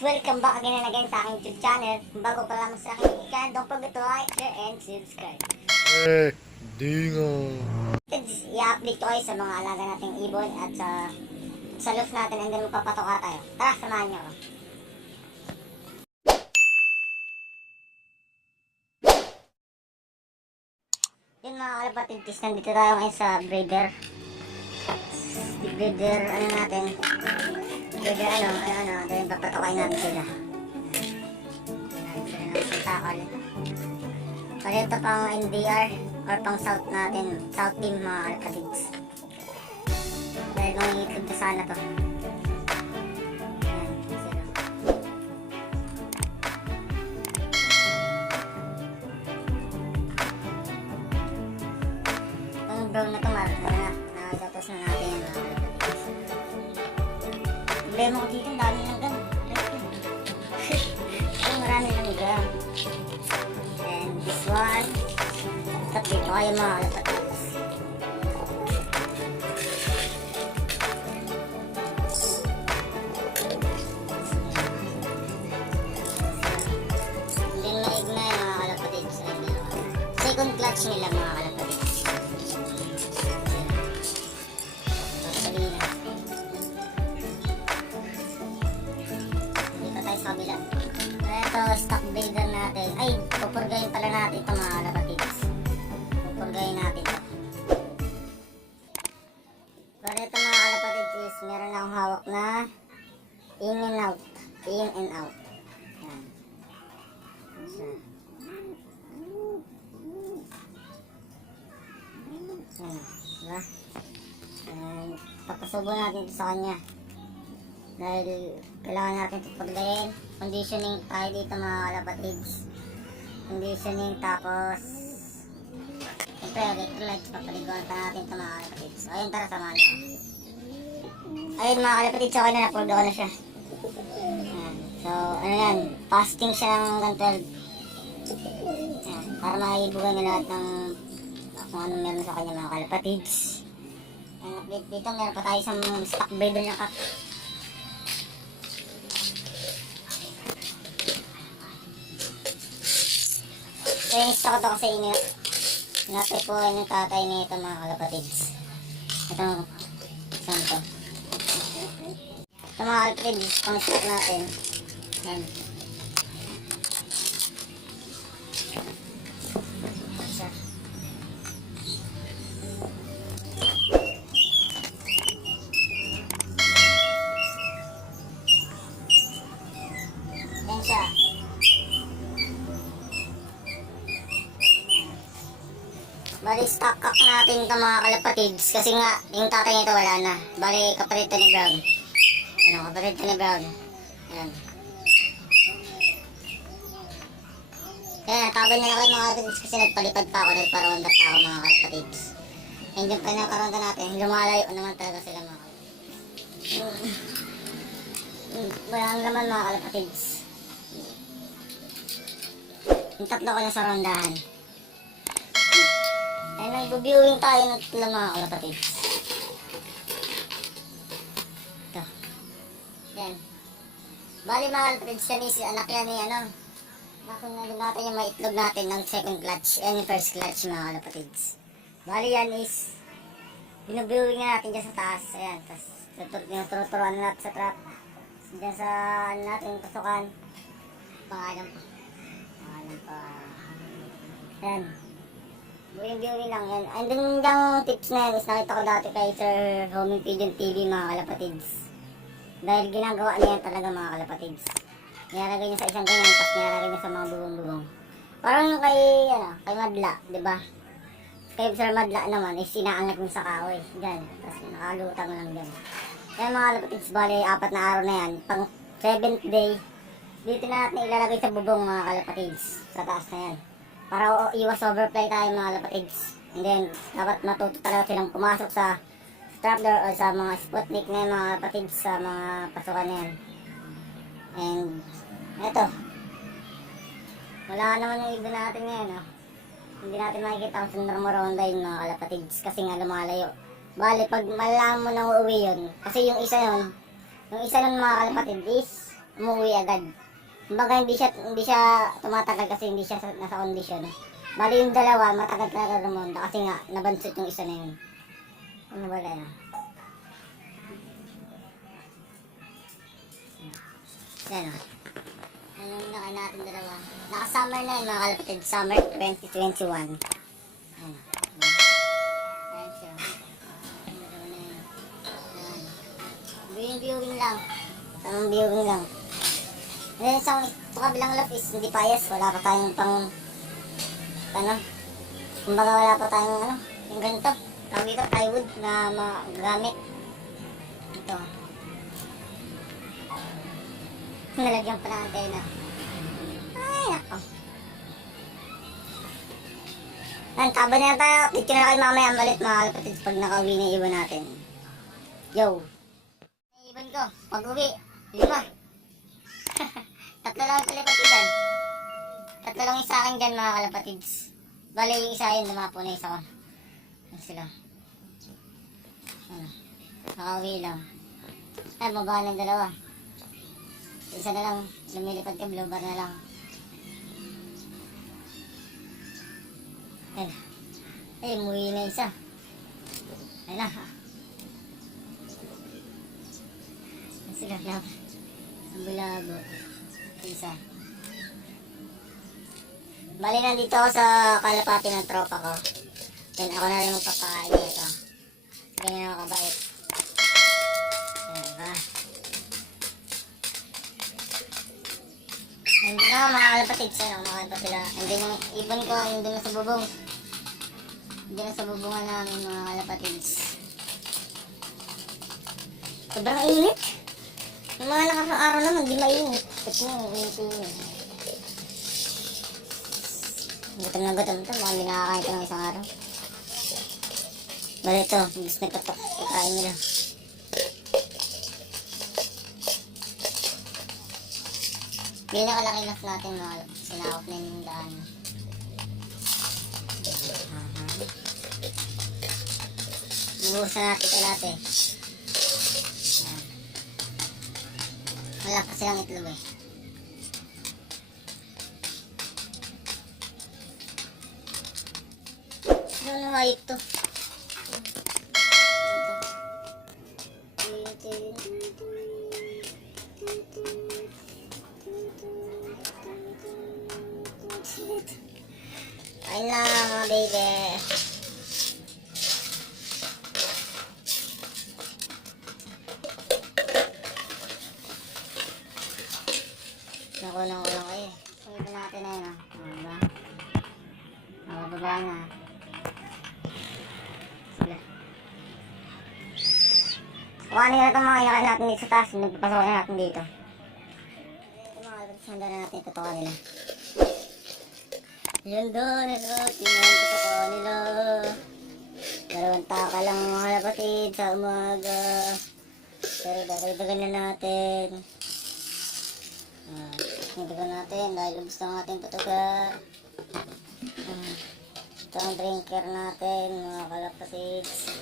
Welcome back again and again sa aking YouTube channel. Kung bago pa lamang sa aking channel, don't forget to like, share, and subscribe. Dingo. I-update ko kayo sa mga alaga nating ibon at sa loof natin, and then magpapatoka tayo. Tara, samahan niyo ako. Yun mga kalapatid, nandito tayo ngayon sa breeder. Breeder, ano natin? Breeder, then papatokain natin sila. Kasi ito pang NDR or pang South natin, South team mga kalapatids. Dahil nung itlog na sana to. Ayan, sila. Itong brown na to, nakasatos na natin yan mga kalapatids. Problema ko dito, ang dami ng gam. Ay, marami ng gam. And this one, at dito kayo mga kalapatids. Hindi maigna yung mga kalapatids. Second clutch nila mga kalapatids. Salina. Dito tayo sa kabila. Ito, stock breeder natin. Ay, pupurgayin pala natin ito mga kalapatids. Pupurgayin natin ito. Pero ito mga kalapatids is meron akong hawak na in and out. In and out. Yan. Isa. Yan. Diba? And papasubo natin ito sa kanya. Dahil kailangan natin ito pagdayin. Conditioning tayo dito mga kalapatids. Conditioning tapos siyempre electrolytes, papaliguan pa natin ito mga kalapatids. So ayun, tara, samahan niyo. Ayun mga kalapatids, okay na, napuldo ko na siya. Ayan. So ano yan, fasting siya hanggang 12. Ayan. Para maibugan niya lahat ng kung anong meron sa kanya mga kalapatids. Ayan, update dito, meron pa tayo isang stock breeder niya kak. So yung stock ito kasi inatripuan yung tatay nito mga kalapatids. Ito, saan to? Ito mga kalapatids, pang stock natin. Yan. Isa. Yan siya. Bali, stock cock natin ito mga kalapatids. Kasi nga, yung tatay nito wala na. Bali, kapatid ito ni Brown. Ano, kapatid ito ni Brown. Ayan. Kaya, nataban na lang kayo mga kalapatids kasi nagpalipad pa ako. Nagparonda pa ako mga kalapatids. And yung pinakaronda natin, lumalayo naman talaga sila mga kalapatids. Walang laman mga kalapatids. Yung tatlo ko na sa rondahan. Ay, nag-viewing tayo ng lang mga kalapatids. Ito. Yan. Bali mga kalapatids, yan is anak yan ni ano. Nasunod natin yung maitlog natin ng second clutch. Yan yung first clutch mga kalapatids. Bali yan is binuviewing natin dyan sa taas. Ayan. Tapos tinuturuan natin sa trap. Dyan sa ano natin, pasukan. Pangalan pa. Ayan. Viewing lang yan. And then yung tips na yan is nakita ko dati kay Sir Homing Pigeon TV mga kalapatids. Dahil ginagawa niya yan talaga mga kalapatids. Nilalagay niya sa isang ganyan, tapos nilalagay niya sa mga bubong-bubong. Parang yung kay Madla, diba? Kay Sir Madla naman is inaangat niya sa kahoy. Diyan. Tapos nakalutang lang dyan. Kaya mga kalapatids, bali 4 na araw na yan. Pang 7th day, dito na natin ilalagay sa bubong mga kalapatids. Sa taas na yan. Para iwas overplay tayo mga kalapatids. And then, dapat matuto talaga silang pumasok sa trapdoor o sa mga sputnik na yung mga kalapatids sa mga pasukan na yan. And, eto. Wala naman yung ibon natin ngayon, no? Hindi natin makikita kung saan namaronda yung mga kalapatids kasi nga lumalayo. Bali, pag malaman mo nang uuwi yun, kasi yung isa nun mga kalapatid is umuwi agad. Kumbaga hindi siya tumatagal kasi hindi siya nasa kondisyon. Bali yung dalawa, matagal talaga rumonda kasi nga nabansot yung isa na yun. Ano ba na? Yan o. Ano yung nakain natin dalawa. Naka-summer na yun mga kalapatid. Summer 2021. Ayan o. Ayan siya. Dalawa na yun. Ayan. Viewing lang. Tamang viewing lang. And then sa kabilang lap is hindi payas. Wala pa tayong pang ano. Kumbaga wala pa tayong ano. Yung ganito. Tawag dito plywood na magagamit. Ito. Nalagyan pa ng antena. Ay, nako. Yan, taba na tayo. Dito na kayo mamaya malit mga kalapatid pag nakauwi na iwan natin. Yo. Iwan ko. Pag uwi, 5. Tatlo lang pala patidan. Tatlo lang isa akin dyan mga kalapatids. Bale yung isa yun, lumapo na isa ko. Yan sila. Ano. Nakauwi lang. Ay, baba ng dalawa. Isa na lang, lumilipad ka, blue bar na lang. Ayun. Ay, umuwi na isa. Ayun na. Ayun sila, labo. Ang bulabo. Isa. Bali, nandito ako sa kalapati ng tropa ko. Then ako na rin magpapakain nito. Ganyan ako kabait. Diba? Hindi na mga kalapatid siya, kumakain pa sila. And then yung ibon ko, yung doon na sa bubong. Doon na sa bubungan namin mga kalapatids. Sobrang init. Yung mga nakakang araw naman, di mainit. Kasi yung init yun. Gutom na gutom ito, mukhang hindi nakakain ito ng isang araw. Bali ito, gusto na ito, ikain nila. Pinakalaki enough natin mga sinakop na yung daan. Ibuhusan natin ito natin. Wala pa silang itlog eh. Ano hayop to? Kain na mga baby. Nakulang-kulang kayo. Pagkita natin na yun ah. Diba? Nakababa na. Sila. Kuhanin na itong mga inakain natin dito sa taas. Nagpapasokin natin dito. Ito mga alagad. Handa na natin ito kanila. Yan doon, ito. Tingnan ko sa kanila. 2 taka lang mga kalapatid sa umaga. Pero dagdagan na natin. Dagdagan natin dahil gusto ng ating patuga. Ito ang drinker natin mga kalapatids.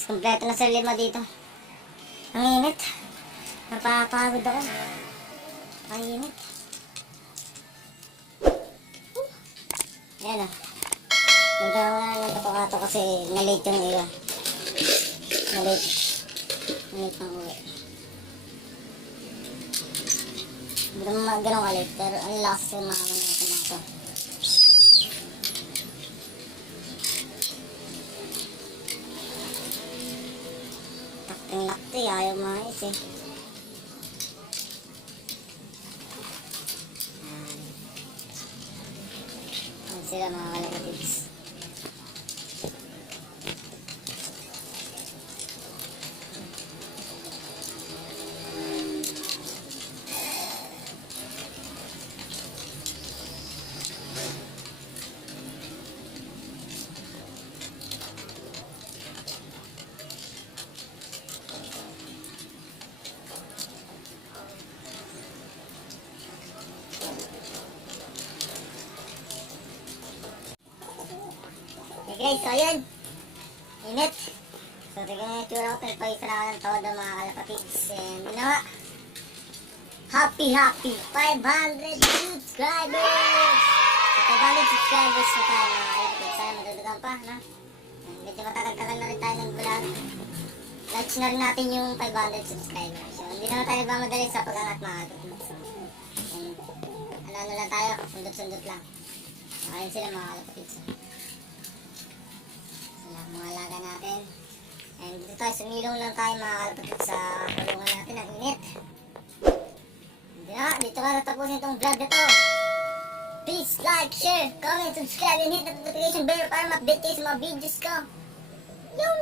guys, kompleto na sa lima dito. Ang init. Napapagod ako. Ang init. Ayan o. Nagkaroon na ng kato-kato kasi na-late yung iba. Na-late. Na-late ng uwi. Hindi naman ganun ka-late, pero ang lakas yung mga tomato. Takting lakti, ayaw mais eh. Ayan sila mga kalapatids. Okay guys, so yun. Init. So tignan yung itsura ko. Nagpahisa na ako ng todo mga kalapatids. And yun na nga. Happy 500 subscribers! So 500 subscribers na tayo mga kalapatids. Sana madudugan pa, no? And medyo matatagtagal na rin tayo ng vlog. Like na rin natin yung 500 subscribers. So hindi naman tayo nagmamadali sa pag-angat mga kalapatids. So, and ano lang tayo, sundot-sundot lang. Ayun sila mga kalapatids. Mga alaga natin. And dito tayo, sumilong lang tayo mga kalapatids sa kulungan natin. Ang init. Hindi na, dito ka natapusin itong vlog na to. Please like, share, comment, subscribe, and hit the notification bell para ma-update kayo sa mga videos ko. Yung